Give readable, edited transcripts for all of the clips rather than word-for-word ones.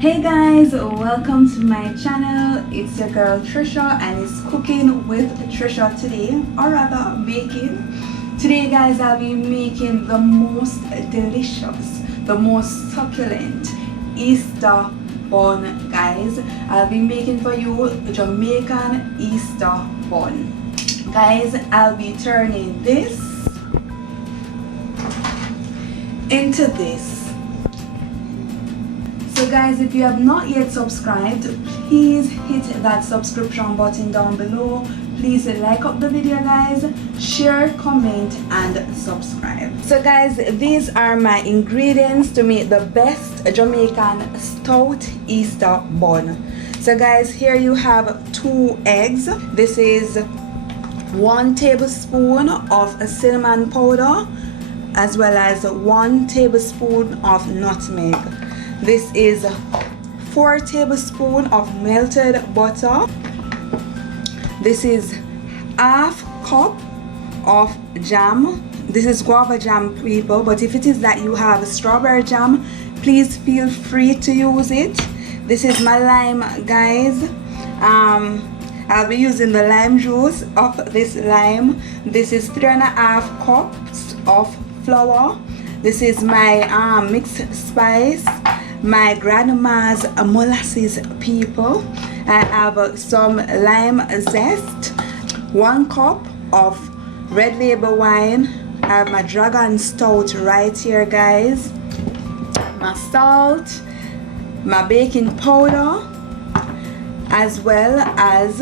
Hey guys, welcome to my channel. It's your girl Trisha and it's cooking with Trisha today, or rather baking. Today guys, I'll be making the most delicious, the most succulent Easter bun guys. I'll be making for you Jamaican Easter bun. Guys, I'll be turning this into this. So guys, if you have not yet subscribed, please hit that subscription button down below. Please like up the video guys, share, comment and subscribe. So guys, these are my ingredients to make the best Jamaican stout Easter bun. So guys, here you have 2 eggs. This is 1 tablespoon of cinnamon powder as well as 1 tablespoon of nutmeg. This is 4 tablespoons of melted butter. This is half cup of jam. This is guava jam, people, but if it is that you have strawberry jam, please feel free to use it. This is my lime guys. I'll be using the lime juice of this lime. This is 3.5 cups of flour. This is my mixed spice, my grandma's molasses, people. I have some lime zest, 1 cup of red label wine. I have my dragon stout right here guys, my salt, my baking powder, as well as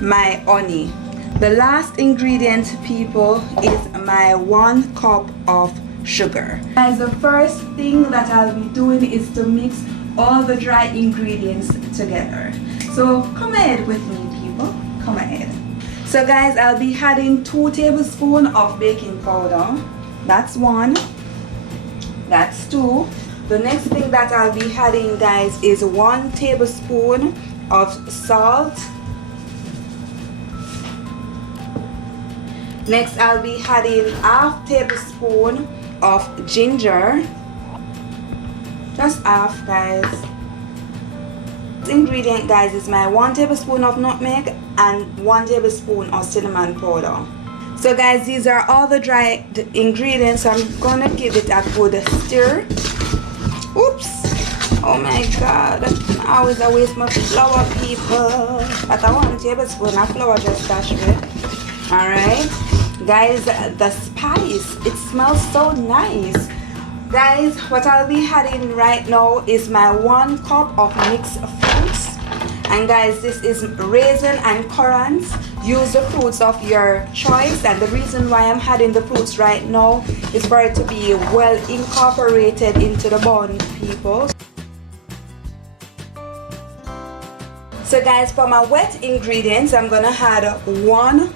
my honey. The last ingredient, people, is my 1 cup of sugar. Guys, the first thing that I'll be doing is to mix all the dry ingredients together. So come ahead with me, people, come ahead. So guys, I'll be adding 2 tablespoons of baking powder. That's 1, that's 2. The next thing that I'll be adding guys is 1 tablespoon of salt. Next, I'll be adding 1/2 tablespoon of ginger, just half guys. This ingredient guys is my 1 tablespoon of nutmeg and 1 tablespoon of cinnamon powder. So guys, these are all the dry ingredients. I'm gonna give it a good stir. Oops, oh my god, I always waste my flour, people. At 1 tablespoon of flour, just dash it. All right guys, the spice, it smells so nice guys. What I'll be adding right now is my 1 cup of mixed fruits, and guys, this is raisin and currants. Use the fruits of your choice, and the reason why I'm adding the fruits right now is for it to be well incorporated into the bun, people. So guys, for my wet ingredients, I'm gonna add 1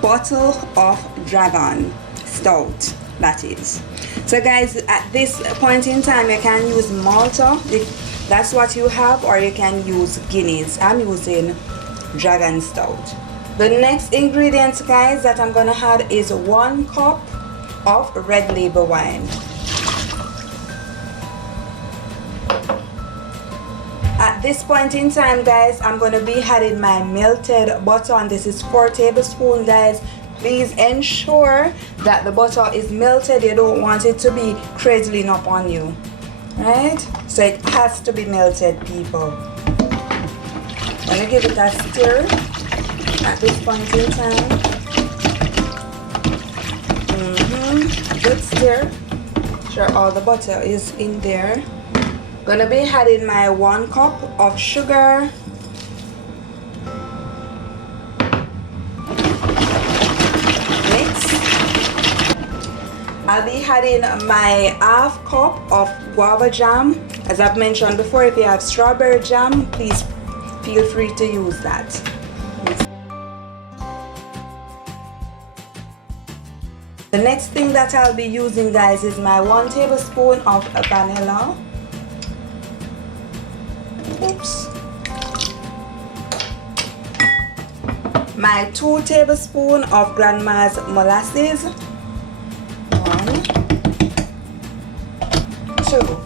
bottle of dragon stout, that is. So guys, at this point in time, you can use Malta if that's what you have, or you can use Guinness. I'm using dragon stout. The next ingredient guys that I'm gonna add is 1 cup of red label wine. At this point in time guys, I'm going to be adding my melted butter, and this is 4 tablespoons guys. Please ensure that the butter is melted. You don't want it to be cradling up on you, right? So it has to be melted, people. I'm going to give it a stir at this point in time. Good stir. Sure all the butter is in there. Gonna be adding my 1 cup of sugar, mix. I'll be adding my 1/2 cup of guava jam. As I've mentioned before, if you have strawberry jam, please feel free to use that. The next thing that I'll be using guys is my 1 tablespoon of vanilla. Oops. My 2 tablespoons of grandma's molasses. 1, 2.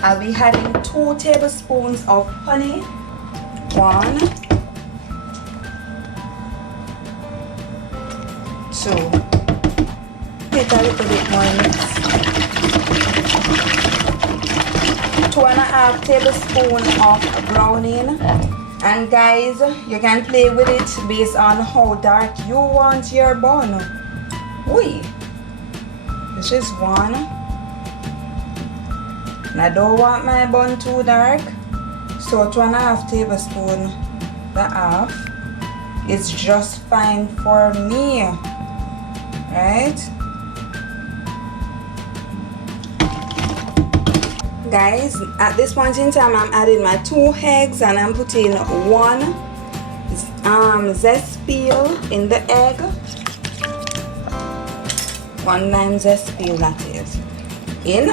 I'll be adding 2 tablespoons of honey. 1, 2. Take a little bit more mix. 2.5 tablespoons of browning. And guys, you can play with it based on how dark you want your bun. Oi, this is 1. And I don't want my bun too dark, so 2.5 tablespoons, the half, is just fine for me, right? Guys, at this point in time, I'm adding my 2 eggs and I'm putting 1 zest peel in the egg. 1 lime zest peel, that is, in.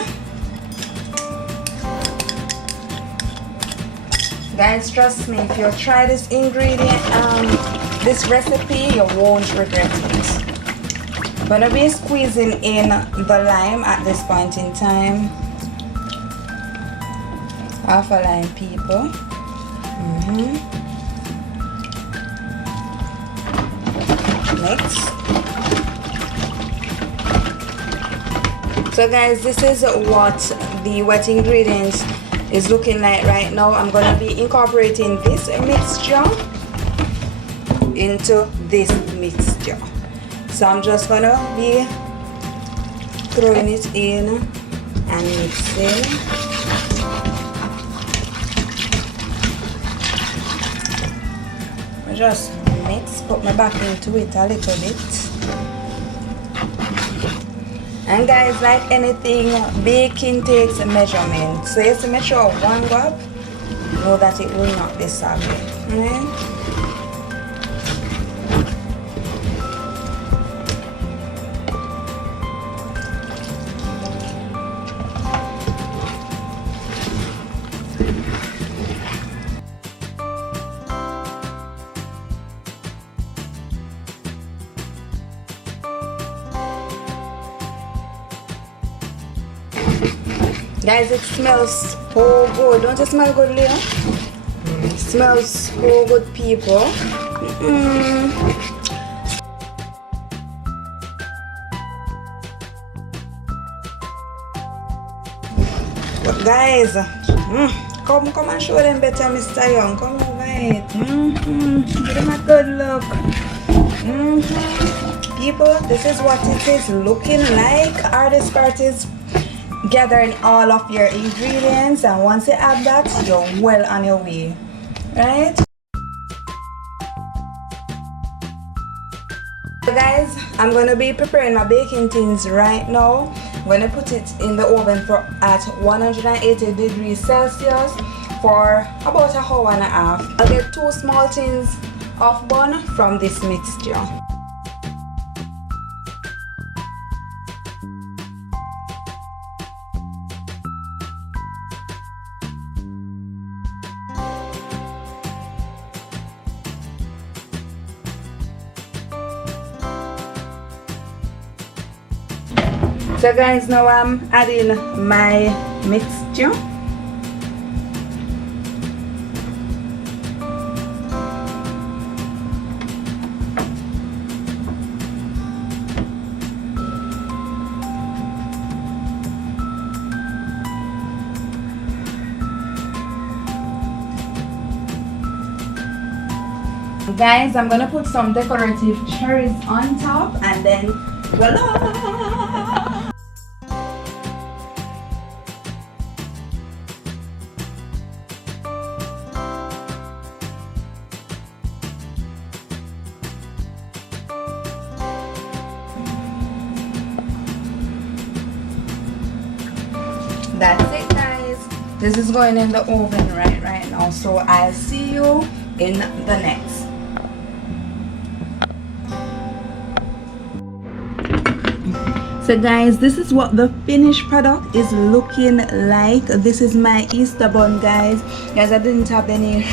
Guys, trust me, if you try this ingredient, this recipe, you won't regret it. I'm gonna be squeezing in the lime at this point in time. Half a lime, people. Next. So guys, this is what the wet ingredients is looking like right now. I'm gonna be incorporating this mixture into this mixture. So I'm just gonna be throwing it in and mixing. Just mix, put my back into it a little bit. And guys, like anything, baking takes a measurement. So you have to make sure 1 cup, know that it will not be soggy. Right? Guys, it smells so good. Don't it smell good, Leo? It smells so good, people. But guys, come and show them better, Mr. Young. Come over it. Give them a good look. People, this is what it is looking like. Hardest part is gathering all of your ingredients, and once you have that, you're well on your way, right? So guys, I'm gonna be preparing my baking tins right now. I'm gonna put it in the oven for at 180 degrees Celsius for about 1.5 hours. I'll get 2 small tins of bun from this mixture. So guys, now I'm adding my mixture. Guys, I'm gonna put some decorative cherries on top, and then voila! That's it, guys. This is going in the oven right now, so I'll see you in the next. So guys, this is what the finished product is looking like. This is my Easter bun, guys. I didn't have any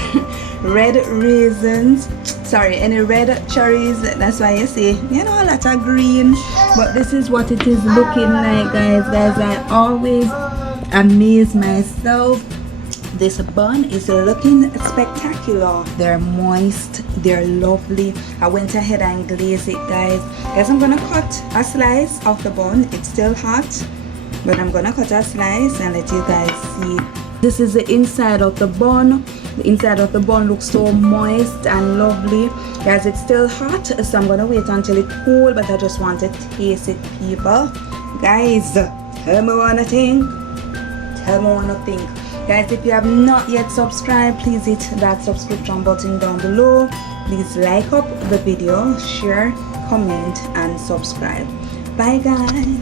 red raisins, sorry, any red cherries. That's why you see, you know, a lot of green. But this is what it is looking like, guys. I always amaze myself. This bun is looking spectacular. They're moist, they're lovely. I went ahead and glazed it, guys. Guys, I'm gonna cut a slice of the bun. It's still hot, but I'm gonna cut a slice and let you guys see. This is the inside of the bun. The inside of the bun looks so moist and lovely. Guys, it's still hot, so I'm gonna wait until it's cool, but I just want to taste it, people. Guys, tell me what you think. Tell me what you think. Guys, if you have not yet subscribed, please hit that subscription button down below. Please like up the video, share, comment, and subscribe. Bye, guys.